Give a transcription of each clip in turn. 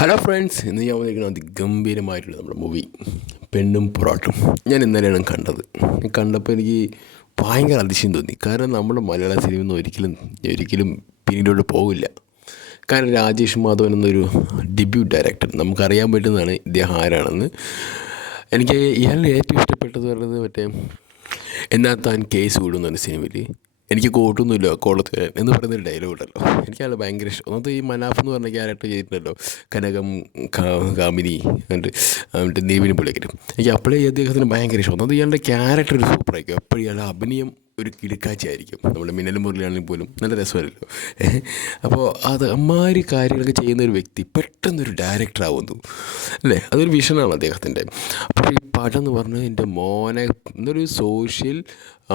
Hello friends, ഇന്ന് ഞാൻ വന്നിരിക്കുന്നത് അതിഗംഭീരമായിട്ടുള്ള നമ്മുടെ മൂവി പെണ്ണും പൊറോട്ടും. ഞാൻ ഇന്നലെയാണ് കണ്ടത്. കണ്ടപ്പോൾ എനിക്ക് ഭയങ്കര അതിശയം തോന്നി. കാരണം നമ്മുടെ മലയാള സിനിമ ഒന്നും ഒരിക്കലും പിന്നീടോട്ട് പോകില്ല. കാരണം രാജേഷ് മാധവൻ എന്നൊരു ഡെബ്യൂട്ട് ഡയറക്ടർ, നമുക്കറിയാൻ പറ്റുന്നതാണ് ഇദ്ദേഹം ആരാണെന്ന്. എനിക്ക് ഇയാളുടെ ഏറ്റവും ഇഷ്ടപ്പെട്ടത് പറയുന്നത് എന്നാൽ താൻ കേസ് വിടുന്ന സിനിമയിൽ എനിക്ക് കോട്ടൊന്നുമില്ല കോളത്ത് എന്ന് പറയുന്നൊരു ഡയലോഗ് ഉണ്ടല്ലോ, എനിക്കത് ഭയങ്കര ഇഷ്ടം. ഒന്നത് ഈ മനാഫ് എന്ന് പറഞ്ഞ ക്യാരക്ടർ ചെയ്തിട്ടുണ്ടല്ലോ, കനകം കാമിനി എന്നിട്ട് നീവിനും പുള്ളിക്കരും. എനിക്ക് അപ്പോഴേ ഈ അദ്ദേഹത്തിന് ഭയങ്കര ഇഷ്ടം. ഒന്നത് ഇയാളുടെ ക്യാരക്ടർ ഒരു സൂപ്പറായിരിക്കും. എപ്പോഴും ഇയാളുടെ അഭിനയം ഒരു കിടക്കാഴ്ചയായിരിക്കും. നമ്മുടെ മിന്നൽ മുരളിയാണെങ്കിൽ പോലും നല്ല രസമല്ലല്ലോ. അപ്പോൾ അത് അമ്മാതിരി കാര്യങ്ങളൊക്കെ ചെയ്യുന്ന ഒരു വ്യക്തി പെട്ടെന്നൊരു ഡയറക്ടർ ആവുന്നു അല്ലേ, അതൊരു വിഷനാണ് അദ്ദേഹത്തിൻ്റെ. അപ്പോൾ ഈ പടം എന്ന് പറഞ്ഞാൽ എൻ്റെ മോനെ എന്നൊരു സോഷ്യൽ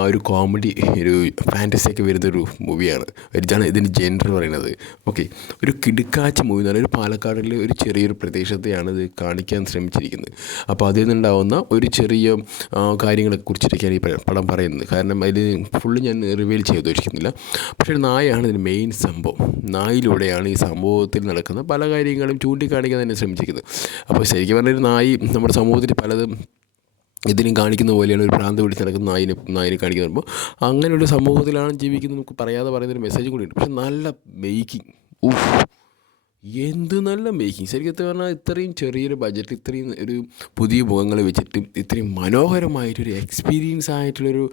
ഒരു കോമഡി ഒരു ഫാൻറ്റസിയൊക്കെ വരുന്നൊരു മൂവിയാണ്. ഇതാണ് ഇതിൻ്റെ ജെൻഡർ പറയുന്നത്. ഓക്കെ, ഒരു കിടുക്കാച്ചി മൂവി എന്ന് പറഞ്ഞാൽ ഒരു പാലക്കാടിലെ ഒരു ചെറിയൊരു പ്രദേശത്തെയാണ് ഇത് കാണിക്കാൻ ശ്രമിച്ചിരിക്കുന്നത്. അപ്പോൾ അതിൽ നിന്നുണ്ടാവുന്ന ഒരു ചെറിയ കാര്യങ്ങളെ കുറിച്ചിട്ടൊക്കെയാണ് ഈ പടം പറയുന്നത്. കാരണം അതിൽ ഫുള്ള് ഞാൻ റിവീൽ ചെയ്ത് ഉദ്ദേശിക്കുന്നില്ല. പക്ഷേ നായയാണ് ഇതിന് മെയിൻ സംഭവം. നായിലൂടെയാണ് ഈ സംഭവത്തിൽ നടക്കുന്ന പല കാര്യങ്ങളും ചൂണ്ടിക്കാണിക്കാൻ തന്നെ ശ്രമിച്ചിരിക്കുന്നത്. അപ്പോൾ ശരിക്കും പറഞ്ഞൊരു നായി നമ്മുടെ സമൂഹത്തിൽ പലതും ഇതിനും കാണിക്കുന്ന പോലെയാണ്. ഒരു ഭ്രാന്ത് പിടിച്ച് നടക്കുന്ന നായിനെ കാണിക്കുന്ന പറയുമ്പോൾ അങ്ങനെയുള്ള സമൂഹത്തിലാണ് ജീവിക്കുന്നത്. നമുക്ക് പറയാതെ പറയുന്നൊരു മെസ്സേജ് കൂടിയുണ്ട്. പക്ഷെ നല്ല മേക്കിംഗ്, എന്ത് നല്ല മേക്കിംഗ്. ശരിക്കും പറഞ്ഞാൽ ഇത്രയും ചെറിയൊരു ബഡ്ജറ്റ്, ഇത്രയും ഒരു പുതിയ മുഖങ്ങളെ വെച്ചിട്ട് ഇത്രയും മനോഹരമായിട്ടൊരു എക്സ്പീരിയൻസ് ആയിട്ടുള്ളൊരു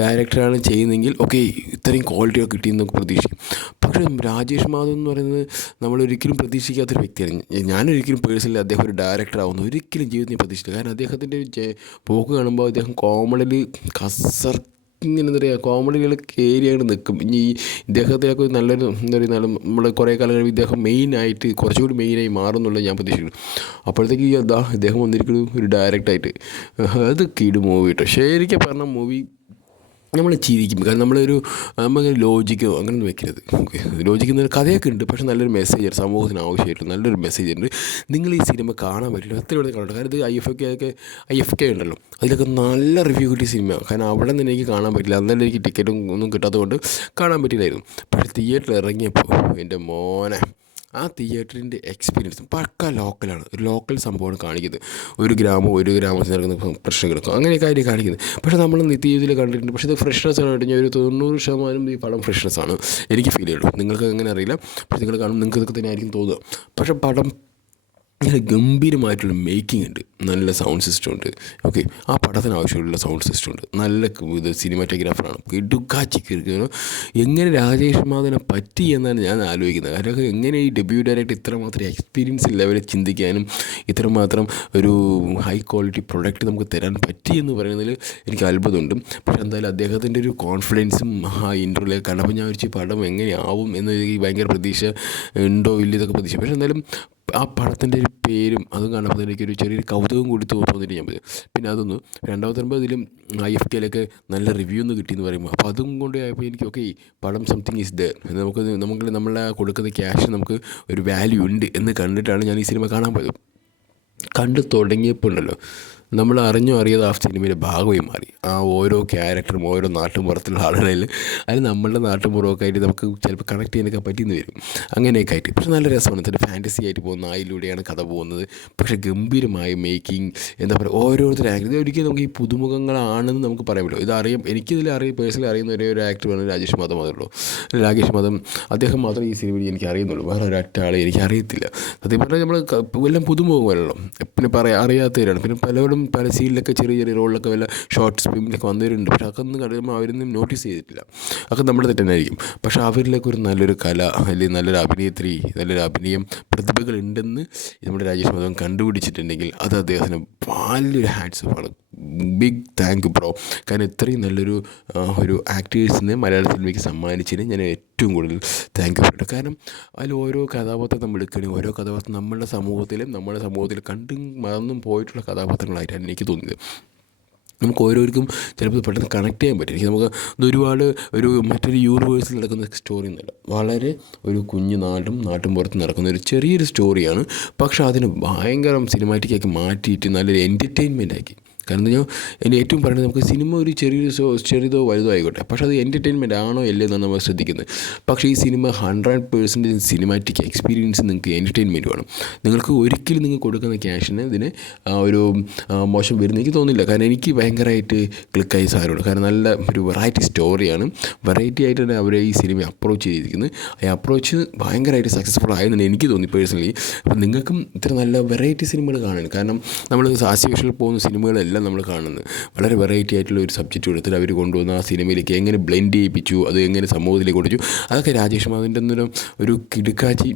ഡയറക്ടറാണ് ചെയ്യുന്നതെങ്കിൽ ഓക്കെ, ഇത്രയും ക്വാളിറ്റിയൊക്കെ കിട്ടിയെന്ന് നമുക്ക് പ്രതീക്ഷിക്കും. പക്ഷേ രാജേഷ് മാധവ് എന്ന് പറയുന്നത് നമ്മളൊരിക്കലും പ്രതീക്ഷിക്കാത്തൊരു വ്യക്തിയാണ്. ഞാനൊരിക്കലും പേഴ്സണലി അദ്ദേഹം ഒരു ഡയറക്ടർ ആവുന്നു ഒരിക്കലും ജീവിതത്തിൽ പ്രതീക്ഷിച്ചില്ല. കാരണം അദ്ദേഹത്തിൻ്റെ പോക്ക് കാണുമ്പോൾ അദ്ദേഹം കോമഡിയിൽ ഇങ്ങനെ എന്താ പറയുക, കോമഡികൾ കയറിയാണ് നിൽക്കും. ഇനി ഇദ്ദേഹത്തിലൊക്കെ നല്ലൊരു എന്താ പറയുക, നമ്മൾ കുറേ കാലം കഴിയുമ്പോൾ ഇദ്ദേഹം മെയിനായിട്ട് കുറച്ചുകൂടി മെയിനായി മാറുന്നുള്ളത് ഞാൻ പ്രതീക്ഷിക്കുന്നു. അപ്പോഴത്തേക്ക് ഇദ്ദേഹം വന്നിരിക്കുന്നു ഒരു ഡയറക്റ്റായിട്ട്. അത് കിടു മൂവി കേട്ടോ. ശരിക്കും പറഞ്ഞ മൂവി നമ്മൾ ചിരിക്കും. കാരണം നമുക്ക് ലോജിക്കോ അങ്ങനെയൊന്നും വെക്കരുത്. ഓക്കെ, ലോജിക്കുന്ന കഥയൊക്കെ ഉണ്ട്, പക്ഷേ നല്ലൊരു മെസ്സേജ്, സമൂഹത്തിന് ആവശ്യമായിട്ട് നല്ലൊരു മെസ്സേജ് ഉണ്ട്. നിങ്ങൾ ഈ സിനിമ കാണാൻ പറ്റില്ല, എത്ര ഇവിടെ കാണട്ടെ. കാരണം ഇത് ഐ എഫ് കെ ഉണ്ടല്ലോ, അതിലൊക്കെ നല്ല റിവ്യൂ കിട്ടിയ സിനിമയാണ്. കാരണം അവിടെ നിന്ന് എനിക്ക് കാണാൻ പറ്റില്ല, അന്നേരം എനിക്ക് ടിക്കറ്റും ഒന്നും കിട്ടാത്തത് കൊണ്ട് കാണാൻ പറ്റില്ലായിരുന്നു. പക്ഷേ തിയേറ്ററിൽ ഇറങ്ങിയപ്പോൾ എൻ്റെ മോനെ, ആ തിയേറ്ററിൻ്റെ എക്സ്പീരിയൻസ് പക്ക ലോക്കലാണ്. ഒരു ലോക്കൽ സംഭവമാണ് കാണിക്കുന്നത്. ഒരു ഗ്രാമത്തിൽ നടക്കുന്ന പ്രശ്നങ്ങളൊക്കെ അങ്ങനെയൊക്കെ ആയിട്ട് കാണിക്കുന്നത്. പക്ഷേ നമ്മൾ നിത്യജീവിതത്തിൽ കണ്ടിട്ടുണ്ട്. പക്ഷേ ഇത് ഫ്രഷ്നെസ് ആണ്. കഴിഞ്ഞാൽ ഒരു 90% ഈ പടം ഫ്രഷ്നെസ് ആണ് എനിക്ക് ഫീൽ ചെയ്യുള്ളൂ. നിങ്ങൾക്ക് എങ്ങനെ അറിയില്ല, പക്ഷേ നിങ്ങൾ കാണുമ്പോൾ നിങ്ങൾക്ക് ഇതൊക്കെ തന്നെ ആയിരിക്കും തോന്നുക. പക്ഷേ പടം നല്ല ഗംഭീരമായിട്ടുള്ള മേക്കിംഗ് ഉണ്ട്, നല്ല സൗണ്ട് സിസ്റ്റം ഉണ്ട്. ഓക്കെ, ആ പടത്തിന് ആവശ്യമുള്ള സൗണ്ട് സിസ്റ്റം ഉണ്ട്, നല്ല ഇത് സിനിമാറ്റോഗ്രാഫറാണ്. ഇടുക്കാച്ചി എങ്ങനെ രാജേഷ് മാധവനെ പറ്റി എന്നാണ് ഞാൻ ആലോചിക്കുന്നത്. കാരണം എങ്ങനെ ഈ ഡെബ്യൂട്ട് ഡയറക്ടർ ഇത്രമാത്രം എക്സ്പീരിയൻസ് ലെവലിൽ ചിന്തിക്കാനും ഇത്രമാത്രം ഒരു ഹൈ ക്വാളിറ്റി പ്രൊഡക്റ്റ് നമുക്ക് തരാൻ പറ്റി എന്ന് പറയുന്നതിൽ എനിക്ക് അത്ഭുതമുണ്ട്. പക്ഷേ എന്തായാലും അദ്ദേഹത്തിൻ്റെ ഒരു കോൺഫിഡൻസും ആ ഇൻ്റർവ്യൂലേക്ക് കണ്ടപ്പോൾ ഞാൻ വിളിച്ച് പടം എങ്ങനെയാവും എന്ന് ഭയങ്കര പ്രതീക്ഷ ഉണ്ടോ ഇല്ല ഇതൊക്കെ പ്രതീക്ഷ. പക്ഷേ എന്തായാലും ആ പടത്തിൻ്റെ ഒരു പേരും അതും കാണുമ്പോൾ എനിക്കൊരു ചെറിയൊരു കൗതുകം കൂടി തോന്നിയിട്ട് ഞാൻ പറ്റും. പിന്നെ അതൊന്ന് രണ്ടാമത്തെ ഇതിലും IFKയിലൊക്കെ നല്ല റിവ്യൂ ഒന്ന് കിട്ടിയെന്ന് പറയുമ്പോൾ അപ്പോൾ അതും കൊണ്ട് ആയപ്പോൾ എനിക്ക് ഓക്കെ, പടം സംതിങ് ഈസ് ദർ, നമ്മളെ കൊടുക്കുന്ന ക്യാഷ് നമുക്ക് ഒരു വാല്യൂ ഉണ്ട് എന്ന് കണ്ടിട്ടാണ് ഞാൻ ഈ സിനിമ കാണാൻ പോയത്. കണ്ടു തുടങ്ങിയപ്പോൾ ഉണ്ടല്ലോ, നമ്മൾ അറിഞ്ഞോ അറിയാതെ ആ സിനിമയുടെ ഭാഗമായി മാറി. ആ ഓരോ ക്യാരക്ടറും ഓരോ നാട്ടുമ്പുറത്തുള്ള ആളുകളിൽ അത് നമ്മളുടെ നാട്ടുമ്പുറമൊക്കെ ആയിട്ട് നമുക്ക് ചിലപ്പോൾ കണക്ട് ചെയ്യാനൊക്കെ പറ്റിയെന്ന് വരും. അങ്ങനെയൊക്കെ ആയിട്ട് പക്ഷേ നല്ല രസമാണ്. ചില ഫാൻറ്റസി ആയിട്ട് പോകുന്ന അതിലൂടെയാണ് കഥ പോകുന്നത്. പക്ഷേ ഗംഭീരമായ മേക്കിംഗ്, എന്താ പറയുക, ഓരോരുത്തർ ആക്ടർ ഇത് ഒരിക്കലും നമുക്ക് ഈ പുതുമുഖങ്ങളാണെന്ന് നമുക്ക് പറയാൻ പറ്റുമോ. പേഴ്സണലി അറിയുന്ന ഒരു ആക്ടറാണ് രാജേഷ് മാധവ് മാത്രമേ ഉള്ളൂ. അദ്ദേഹം മാത്രമേ ഈ സിനിമയിൽ എനിക്ക് അറിയുന്നുള്ളൂ. വേറെ ഒരൊറ്റാളെ എനിക്ക് അറിയത്തില്ല. സത്യം പറഞ്ഞാൽ നമ്മൾ എല്ലാം പുതുമുഖമല്ലോ, പിന്നെ അറിയാത്തവരാണ്. പിന്നെ പലരും പല സീനിലൊക്കെ ചെറിയ ചെറിയ റോളിലൊക്കെ വല്ല ഷോർട്ട് ഫിലിമിലൊക്കെ വന്നവരുണ്ട്. പക്ഷേ അതൊന്നും കഴിയുമ്പോൾ അവരൊന്നും നോട്ടീസ് ചെയ്തിട്ടില്ല. അതൊക്കെ നമ്മുടെ തെറ്റന്നായിരിക്കും. പക്ഷേ അവരിലൊക്കെ ഒരു നല്ലൊരു കല അല്ലെങ്കിൽ നല്ലൊരു അഭിനേത്രി, നല്ലൊരു അഭിനയം പ്രതിഭകളുണ്ടെന്ന് നമ്മുടെ രാജേഷ് മാധവൻ കണ്ടുപിടിച്ചിട്ടുണ്ടെങ്കിൽ അത് അദ്ദേഹത്തിന് വലിയൊരു ഹാറ്റ്സ് ഓഫ് ആണ്. Big thank bro. കാരണം ഇത്രയും നല്ലൊരു ആക്ടേഴ്സിനെ മലയാള സിനിമയ്ക്ക് സമ്മാനിച്ചതിന് ഞാൻ ഏറ്റവും കൂടുതൽ താങ്ക് യു പറയട്ടെ. കാരണം അതിൽ ഓരോ കഥാപാത്രം നമ്മൾ എടുക്കുകയാണെങ്കിൽ ഓരോ കഥാപാത്രം നമ്മുടെ സമൂഹത്തിൽ കണ്ടും മറന്നും പോയിട്ടുള്ള കഥാപാത്രങ്ങളായിട്ടാണ് എനിക്ക് തോന്നിയത്. നമുക്ക് ഓരോരുത്തർക്കും ചിലപ്പോൾ പെട്ടെന്ന് കണക്ട് ചെയ്യാൻ പറ്റും. നമുക്ക് ഇതൊരുപാട് മറ്റൊരു യൂണിവേഴ്സിൽ നടക്കുന്ന സ്റ്റോറി എന്നല്ല, വളരെ ഒരു കുഞ്ഞു നാട്ടും പുറത്ത് നടക്കുന്ന ഒരു ചെറിയൊരു സ്റ്റോറിയാണ്. പക്ഷേ അതിന് ഭയങ്കര സിനിമാറ്റിക്കാക്കി മാറ്റിയിട്ട് നല്ലൊരു എൻ്റർടൈൻമെൻറ്റാക്കി കാരണം ഞാൻ എൻ്റെ ഏറ്റവും പറയുന്നത് നമുക്ക് സിനിമ ഒരു ചെറുതോ വലുതോ ആയിക്കോട്ടെ, പക്ഷേ അത് എൻ്റർടൈൻമെൻറ്റ് ആണോ അല്ലേ എന്നാണ് നമ്മൾ ശ്രദ്ധിക്കുന്നത്. പക്ഷേ ഈ സിനിമ 100% സിനിമാറ്റിക് എക്സ്പീരിയൻസ് നിങ്ങൾക്ക് എൻ്റർടൈൻമെൻറ്റ് വേണം. നിങ്ങൾക്ക് ഒരിക്കലും നിങ്ങൾ കൊടുക്കുന്ന ക്യാഷിന് ഇതിന് ഒരു മോശം വരുന്ന എനിക്ക് തോന്നുന്നില്ല. കാരണം എനിക്ക് ഭയങ്കരമായിട്ട് ക്ലിക്കായി സാധനമാണ്. കാരണം നല്ല ഒരു വെറൈറ്റി സ്റ്റോറിയാണ്, വെറൈറ്റി ആയിട്ടാണ് അവർ ഈ സിനിമ അപ്രോച്ച് ചെയ്തിരിക്കുന്നത്. ഈ അപ്രോച്ച് ഭയങ്കരമായിട്ട് സക്സസ്ഫുൾ ആയെന്നാണ് എനിക്ക് തോന്നി പേഴ്സണലി. അപ്പം നിങ്ങൾക്കും ഇത്ര നല്ല വെറൈറ്റി സിനിമകൾ കാണാൻ, കാരണം നമ്മൾ ആർട്ടിഫിഷ്യൽ പോകുന്ന സിനിമകളെല്ലാം നമ്മൾ കാണുന്നത് വളരെ വെറൈറ്റി ആയിട്ടുള്ള ഒരു സബ്ജക്റ്റ് എടുത്തിട്ട് അവർ കൊണ്ടുവന്ന് ആ സിനിമയിലേക്ക് എങ്ങനെ ബ്ലെൻഡ് ചെയ്യിപ്പിച്ചു, അത് എങ്ങനെ സമൂഹത്തിലേക്ക് കൊണ്ടുവച്ചു, അതൊക്കെ രാജേഷ് മാധവൻ്റെ ഒരു കിടുക്കാച്ചി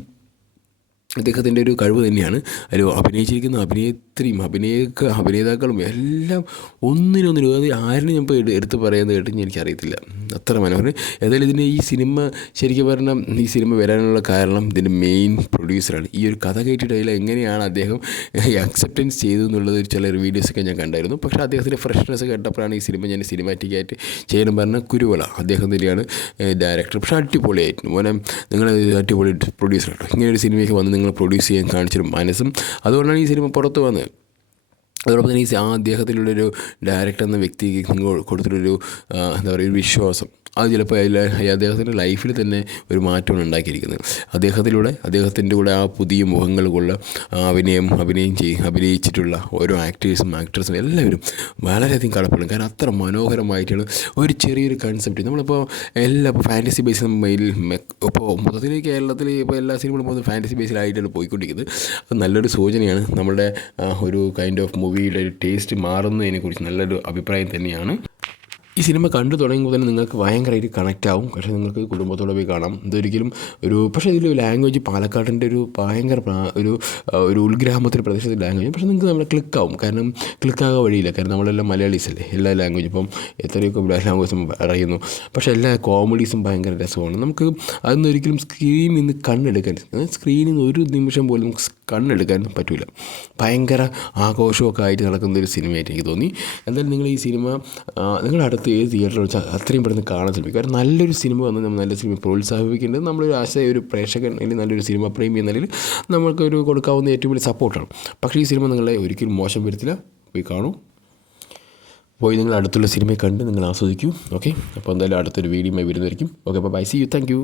അദ്ദേഹത്തിൻ്റെ ഒരു കഴിവ് തന്നെയാണ്. അതിൽ അഭിനയിച്ചിരിക്കുന്ന അഭിനേതാക്കളും എല്ലാം ഒന്നിനൊന്നിനും, അത് ആരും ഞാൻ ഇപ്പോൾ എടുത്ത് പറയുന്നത് കേട്ട് എനിക്കറിയത്തില്ല, അത്ര മനോഹരം. ഏതായാലും ഇതിൻ്റെ ഈ സിനിമ ശരിക്കും പറഞ്ഞാൽ ഈ സിനിമ വരാനുള്ള കാരണം ഇതിൻ്റെ മെയിൻ പ്രൊഡ്യൂസറാണ്. ഈ ഒരു കഥ കേട്ടിട്ട് എങ്ങനെയാണ് അദ്ദേഹം അക്സെപ്റ്റൻസ് ചെയ്തു എന്നുള്ളത് ചില വീഡിയോസൊക്കെ ഞാൻ കണ്ടായിരുന്നു. പക്ഷേ അദ്ദേഹത്തിൻ്റെ ഫ്രഷ്നെസ് കേട്ടപ്പോഴാണ് ഈ സിനിമ ഞാൻ സിനിമാറ്റിക്കായിട്ട് ചെയ്യണം പറഞ്ഞ കുരുവള അദ്ദേഹം തന്നെയാണ് ഡയറക്ടർ. പക്ഷേ അടിപൊളിയായിട്ട് മോനെ നിങ്ങൾ അടിപൊളി പ്രൊഡ്യൂസറാണ്. ഇങ്ങനെ ഒരു സിനിമയ്ക്ക് വന്ന് നിങ്ങൾ പ്രൊഡ്യൂസ് ചെയ്യാൻ കാണിച്ചൊരു മനസ്സും, അതുകൊണ്ടാണ് ഈ സിനിമ പുറത്ത് വന്നത്. അതോടൊപ്പം തന്നെ അദ്ദേഹത്തിലുള്ളൊരു ഡയറക്ടർ എന്ന വ്യക്തിക്ക് നിങ്ങൾ കൊടുത്തിട്ടൊരു എന്താ പറയുക, ഒരു വിശ്വാസം, അത് ചിലപ്പോൾ അദ്ദേഹത്തിൻ്റെ ലൈഫിൽ തന്നെ ഒരു മാറ്റമാണ് ഉണ്ടാക്കിയിരിക്കുന്നത്. അദ്ദേഹത്തിൻ്റെ കൂടെ ആ പുതിയ മുഖങ്ങൾക്കുള്ള അഭിനയിച്ചിട്ടുള്ള ഓരോ ആക്ടേഴ്സും എല്ലാവരും വളരെയധികം കടപ്പെടും. കാരണം അത്ര മനോഹരമായിട്ടുള്ള ഒരു ചെറിയൊരു കൺസെപ്റ്റ് നമ്മളിപ്പോൾ ഇപ്പോൾ ഫാൻറ്റസി ബേസിൽ ഇപ്പോൾ മൊത്തത്തിൽ കേരളത്തിൽ ഇപ്പോൾ എല്ലാ സിനിമകളും പോകുന്നത് ഫാൻറ്റസി ബേസിലായിട്ടാണ് പോയിക്കൊണ്ടിരിക്കുന്നത്. അത് നല്ലൊരു സൂചനയാണ്. നമ്മുടെ ഒരു കൈൻഡ് ഓഫ് മൂവിയുടെ ഒരു ടേസ്റ്റ് മാറുന്നതിനെക്കുറിച്ച് നല്ലൊരു അഭിപ്രായം തന്നെയാണ്. ഈ സിനിമ കണ്ടു തുടങ്ങുമ്പോൾ തന്നെ നിങ്ങൾക്ക് ഭയങ്കരമായിട്ട് കണക്റ്റ് ആവും. പക്ഷേ നിങ്ങൾക്ക് കുടുംബത്തോടെ പോയി കാണാം. ഇതൊരിക്കലും പക്ഷേ ഇതിൽ ലാംഗ്വേജ് പാലക്കാടിൻ്റെ ഒരു ഭയങ്കര ഒരു ഉൾഗ്രാമത്തിൻ്റെ പ്രദേശത്തെ ലാംഗ്വേജ്, പക്ഷേ നിങ്ങൾക്ക് നമ്മളെ ക്ലിക്കാവും. കാരണം ക്ലിക്കാകാൻ വഴിയില്ല, കാരണം നമ്മളെല്ലാം മലയാളീസ് അല്ലേ. എല്ലാ ലാംഗ്വേജ് ഇപ്പം എത്രയൊക്കെ ലാംഗ്വേജും അറിയുന്നു, പക്ഷേ എല്ലാ കോമഡീസും ഭയങ്കര രസമാണ്. നമുക്ക് അതൊന്നും ഒരിക്കലും സ്ക്രീനിൽ നിന്ന് സ്ക്രീനിൽ നിന്ന് ഒരു നിമിഷം പോലും നമുക്ക് കണ്ണെടുക്കാൻ പറ്റില്ല. ഭയങ്കര ആഘോഷമൊക്കെ ആയിട്ട് നടക്കുന്ന ഒരു സിനിമയായിട്ട് എനിക്ക് തോന്നി. എന്തായാലും നിങ്ങൾ ഈ സിനിമ നിങ്ങളുടെ അടുത്ത് ഏത് തിയേറ്ററിൽ വെച്ചാൽ അത്രയും പെട്ടെന്ന് കാണാൻ ശ്രമിക്കും. കാരണം നല്ലൊരു സിനിമ വന്ന് നമ്മൾ നല്ല സിനിമ പ്രോത്സാഹിപ്പിക്കേണ്ടത് നമ്മളൊരു ഒരു പ്രേക്ഷകൻ അല്ലെങ്കിൽ നല്ലൊരു സിനിമ പ്രേമി എന്ന നിലയിൽ നമ്മൾക്കൊരു കൊടുക്കാവുന്ന ഏറ്റവും വലിയ സപ്പോർട്ടാണ്. പക്ഷേ ഈ സിനിമ നിങ്ങളെ ഒരിക്കലും മോശം വരുത്തില്ല. പോയി കാണൂ, പോയി നിങ്ങൾ അടുത്തുള്ള സിനിമയെ കണ്ട് നിങ്ങൾ ആസ്വദിക്കൂ. ഓക്കെ, അപ്പോൾ എന്തായാലും അടുത്തൊരു വീഡിയോയുമായി വരുന്നതായിരിക്കും. ഓക്കെ, അപ്പോൾ bye, see you, thank U.